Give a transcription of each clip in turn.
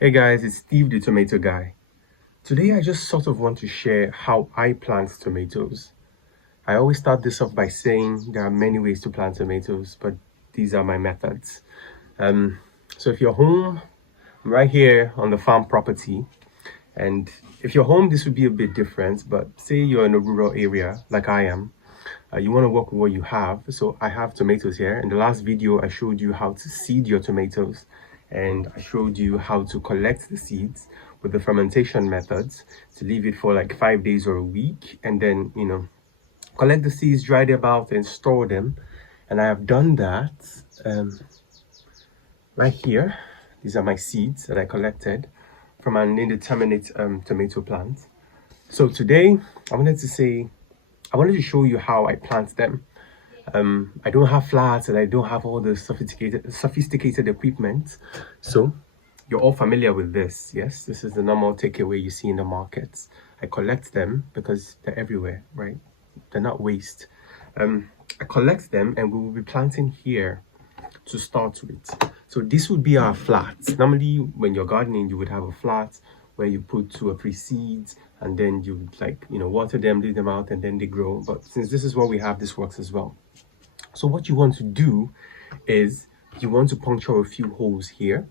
Hey guys, it's Steve the Tomato Guy. Today I just sort of want to share how I plant tomatoes. I always start this off by saying there are many ways to plant tomatoes, but these are my methods. Um, so if you're home, I'm right here on the farm property, and if you're home, this would be a bit different, but say you're in a rural area like I am, you want to work with what you have. So I have tomatoes here. In the last video, I showed you how to seed your tomatoes, and I showed you how to collect the seeds with the fermentation methods to leave it for like 5 days or a week, and then collect the seeds, dry them out, and store them. And I have done that right here. These are my seeds that I collected from an indeterminate tomato plant. So today I wanted to show you how I plant them. I don't have flats and I don't have all the sophisticated equipment. So you're all familiar with this. Yes, this is the normal takeaway you see in the markets. I collect them because they're everywhere, right? They're not waste. I collect them and we will be planting here to start with. So this would be our flats. Normally when you're gardening, you would have a flat where you put 2 or 3 seeds and then you would water them, leave them out, and then they grow. But since this is what we have, this works as well. So what you want to do is you want to puncture a few holes here.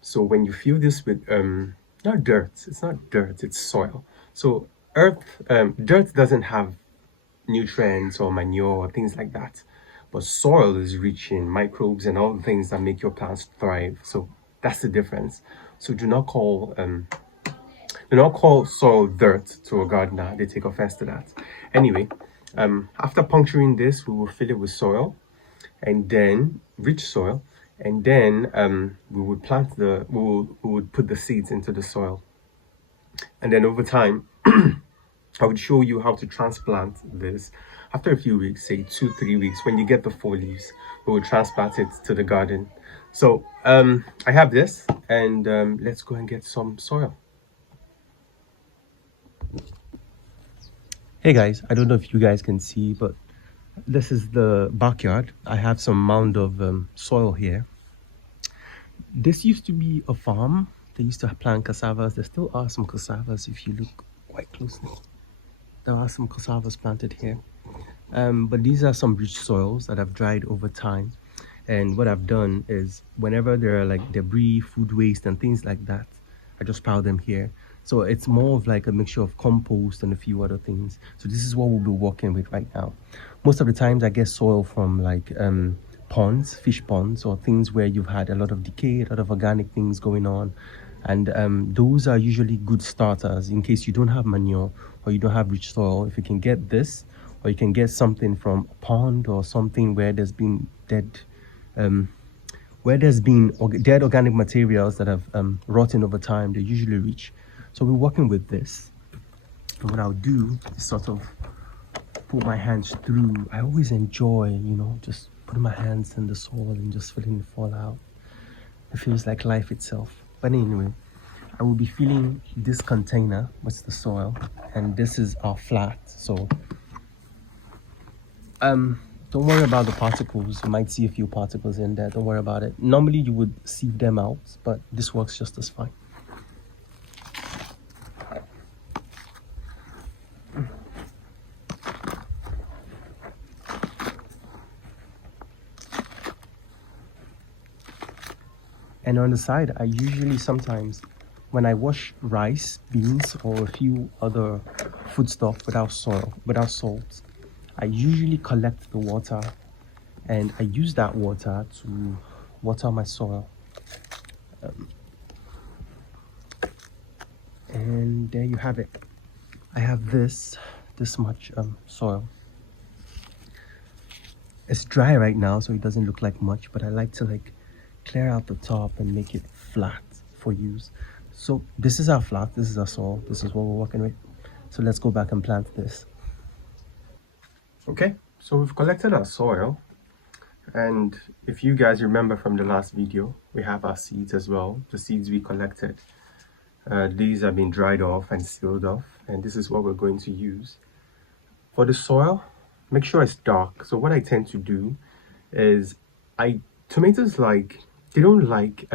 So when you fill this with not dirt, it's not dirt, it's soil. So dirt doesn't have nutrients or manure or things like that, but soil is rich in microbes and all the things that make your plants thrive. So that's the difference. So do not call soil dirt to a gardener. They take offense to that. Anyway, after puncturing this, we will fill it with soil, and then rich soil, and then we would put the seeds into the soil, and then over time I would show you how to transplant this. After a few weeks, say 2-3 weeks, when you get the 4 leaves, we will transplant it to the garden. So I have this, and let's go and get some soil. Hey guys, I don't know if you guys can see, but this is the backyard. I have some mound of soil here. This used to be a farm. They used to plant cassavas. There still are some cassavas if you look quite closely. There are some cassavas planted here. But these are some rich soils that have dried over time. And what I've done is whenever there are like debris, food waste, and things like that, I just pile them here. So it's more of like a mixture of compost and a few other things. So this is what we'll be working with right now. Most of the times I get soil from like ponds, fish ponds, or things where you've had a lot of decay, a lot of organic things going on. And those are usually good starters in case you don't have manure or you don't have rich soil. If you can get this, or you can get something from a pond or something where there's been dead organic materials that have rotten over time, they're usually rich. So we're working with this, and what I'll do is sort of put my hands through. I always enjoy, just putting my hands in the soil and just feeling it fall out. It feels like life itself. But anyway, I will be filling this container with the soil, and this is our flat. So don't worry about the particles. You might see a few particles in there. Don't worry about it. Normally you would sieve them out, but this works just as fine. And on the side, I usually sometimes, when I wash rice, beans, or a few other foodstuff without salt, I usually collect the water, and I use that water to water my soil. And there you have it. I have this much soil. It's dry right now, so it doesn't look like much, but I like to clear out the top and make it flat for use. So this is our flat, this is our soil, this is what we're working with. So let's go back and plant this. Okay, so we've collected our soil, and if you guys remember from the last video, we have our seeds as well, the seeds we collected. These have been dried off and sealed off, and this is what we're going to use. For the soil, make sure it's dark. So what I tend to do is tomatoes they don't like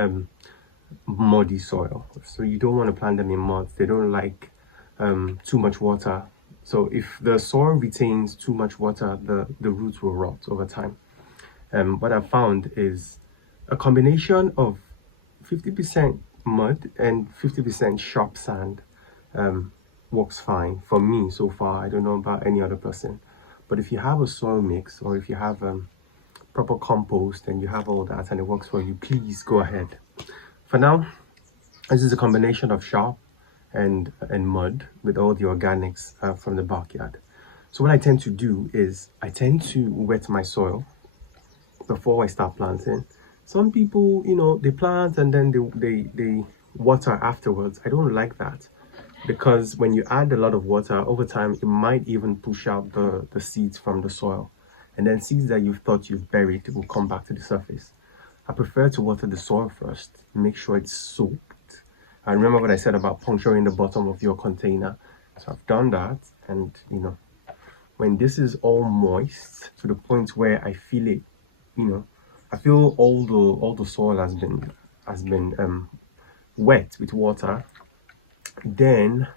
muddy soil, so you don't want to plant them in mud. They don't like too much water. So if the soil retains too much water, the roots will rot over time. What I found is a combination of 50% mud and 50% sharp sand works fine for me so far. I don't know about any other person, but if you have a soil mix, or if you have proper compost and you have all that and it works for you, please go ahead. For now, this is a combination of sharp and mud with all the organics from the backyard. So what I tend to do is I tend to wet my soil before I start planting. Some people, you know, they plant and then they water afterwards. I don't like that, because when you add a lot of water over time, it might even push out the seeds from the soil, and then seeds that you thought you've buried will come back to the surface. I prefer to water the soil first, make sure it's soaked. I remember what I said about puncturing the bottom of your container. So I've done that, and you know, when this is all moist to the point where I feel it, you know, I feel all the soil has been wet with water, then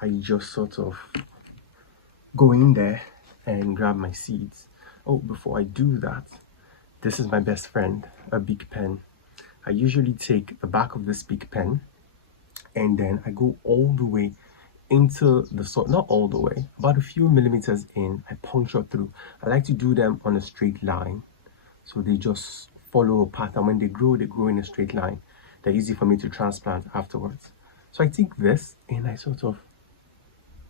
I just sort of go in there and grab my seeds. Oh, before I do that, this is my best friend, a big pen. I usually take the back of this big pen and then I go all the way into the soil, not all the way, about a few millimeters in. I puncture through. I like to do them on a straight line, so they just follow a pattern. When they grow in a straight line. They're easy for me to transplant afterwards. So I take this and I sort of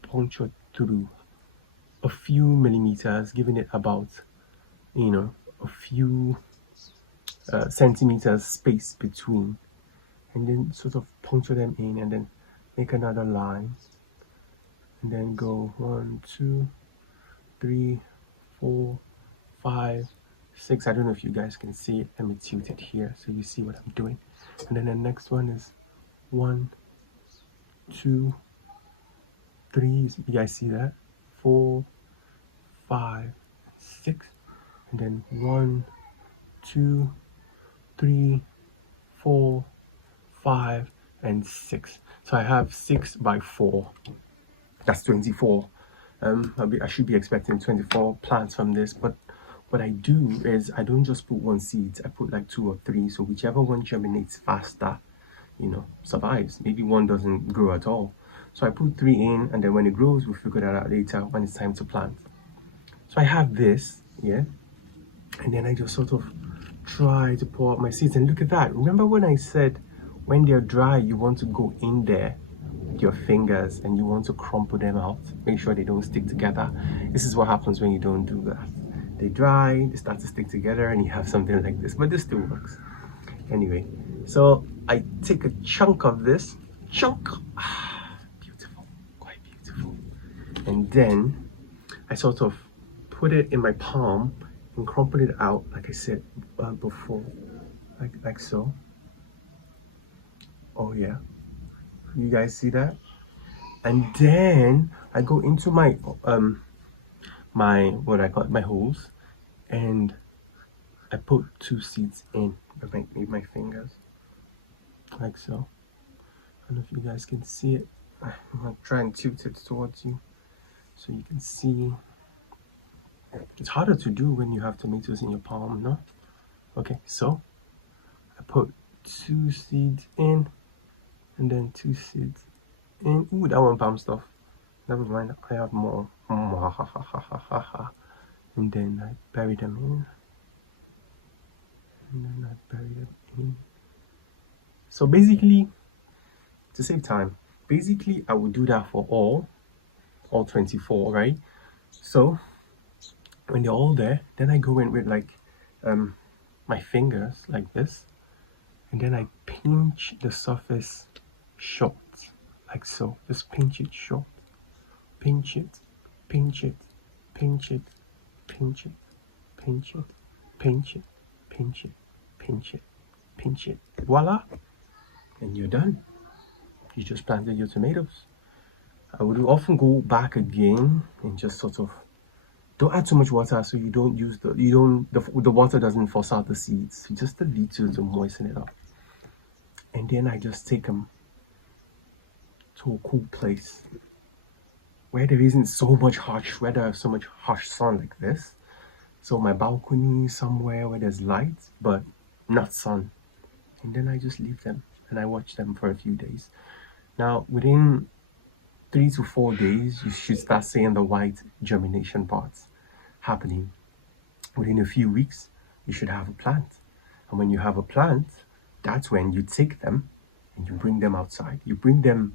puncture through a few millimeters, giving it about, you know, a few centimeters space between, and then sort of puncture them in and then make another line, and then go 1, 2, 3, 4, 5, 6. I don't know if you guys can see it. Let me tilt it here so you see what I'm doing. And then the next one is 1, 2, 3. You guys see that? 4, 5, 6. And then 1, 2, 3, 4, 5, and 6. So I have 6 by 4. That's 24. I should be expecting 24 plants from this, but what I do is I don't just put one seed. I put like 2 or 3, so whichever one germinates faster, you know, survives. Maybe one doesn't grow at all, so I put 3 in, and then when it grows, we'll figure that out later when it's time to plant. So I have this, yeah, and then I just sort of try to pour out my seeds, and look at that. Remember when I said when they're dry, you want to go in there with your fingers and you want to crumple them out, make sure they don't stick together. This is what happens when you don't do that. They dry, they start to stick together, and you have something like this, but this still works. Anyway, so I take a chunk of this, beautiful, quite beautiful, and then I sort of put it in my palm and crumple it out, like I said before, like so. Oh yeah, you guys see that? And then I go into my what I call my holes, and I put 2 seeds in with my fingers, like so. I don't know if you guys can see it. I'm gonna try and tilt it towards you so you can see. It's harder to do when you have tomatoes in your palm, no? Okay, so I put 2 seeds in, and then 2 seeds in. Ooh, that one palm stuff. Never mind, I have more. And then I bury them in. And then I bury them in. So basically, to save time, basically I would do that for all 24, right? So when they're all there, then I go in with like my fingers like this, and then I pinch the surface short, like so. Just pinch it short, pinch it, pinch it, pinch it, pinch it, pinch it, pinch it, pinch it, pinch it, pinch it. Voila, and you're done. You just planted your tomatoes. I would often go back again and just sort of don't add too much water, so you don't use the water doesn't force out the seeds. Just a little to moisten it up. and then I just take them to a cool place where there isn't so much harsh weather, so much harsh sun like this. So my balcony somewhere where there's light, but not sun. And then I just leave them and I watch them for a few days. Now, within 3 to 4 days, you should start seeing the white germination parts happening. Within a few weeks, you should have a plant. And when you have a plant, that's when you take them and you bring them outside. You bring them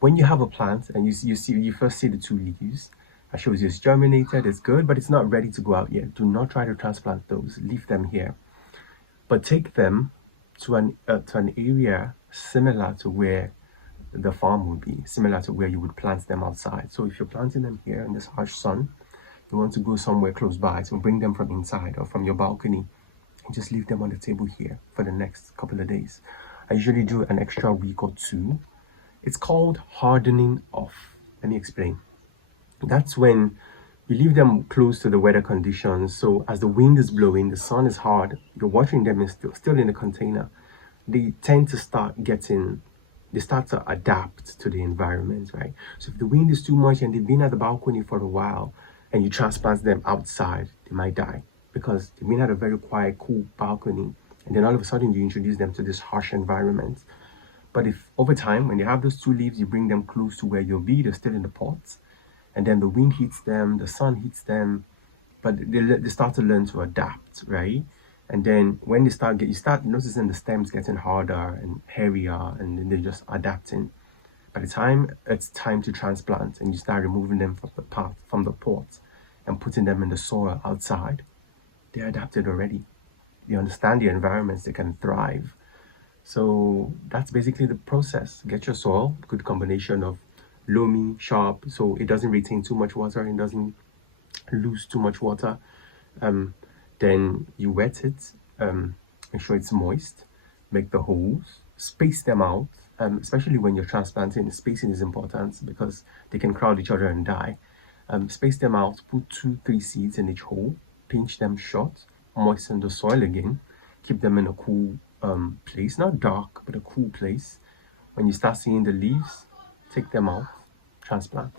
when you have a plant and you first see the two leaves. That shows you it's germinated, it's good, but it's not ready to go out yet. Do not try to transplant those. Leave them here, but take them to an area similar to where the farm would be, similar to where you would plant them outside. So if you're planting them here in this harsh sun, you want to go somewhere close by, so bring them from inside or from your balcony and just leave them on the table here for the next couple of days. I usually do an extra week or two. It's called hardening off. Let me explain. That's when you leave them close to the weather conditions. So as the wind is blowing, the sun is hard, you're watering them still in the container. They tend to they start to adapt to the environment, right? So if the wind is too much and they've been at the balcony for a while and you transplant them outside, they might die because they've been at a very quiet, cool balcony. And then all of a sudden you introduce them to this harsh environment. But if over time, when they have those two leaves, you bring them close to where you'll be, they're still in the pots. And then the wind hits them, the sun hits them, but they start to learn to adapt, right? And then when you start noticing the stems getting harder and hairier, and then they're just adapting. By the time it's time to transplant and you start removing them from the pot and putting them in the soil outside, they're adapted already. They understand the environments, they can thrive. So that's basically the process. Get your soil, good combination of loamy, sharp, so it doesn't retain too much water, it doesn't lose too much water. Then you wet it, make sure it's moist, make the holes, space them out, especially when you're transplanting. Spacing is important because they can crowd each other and die. Space them out, put 2-3 seeds in each hole, pinch them shut, moisten the soil again, keep them in a cool place, not dark, but a cool place. When you start seeing the leaves, take them out, transplant.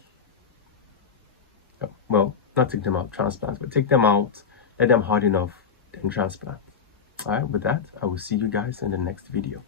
Well, not take them out, transplant, but take them out, let them harden enough, then transplant. All right, with that, I will see you guys in the next video.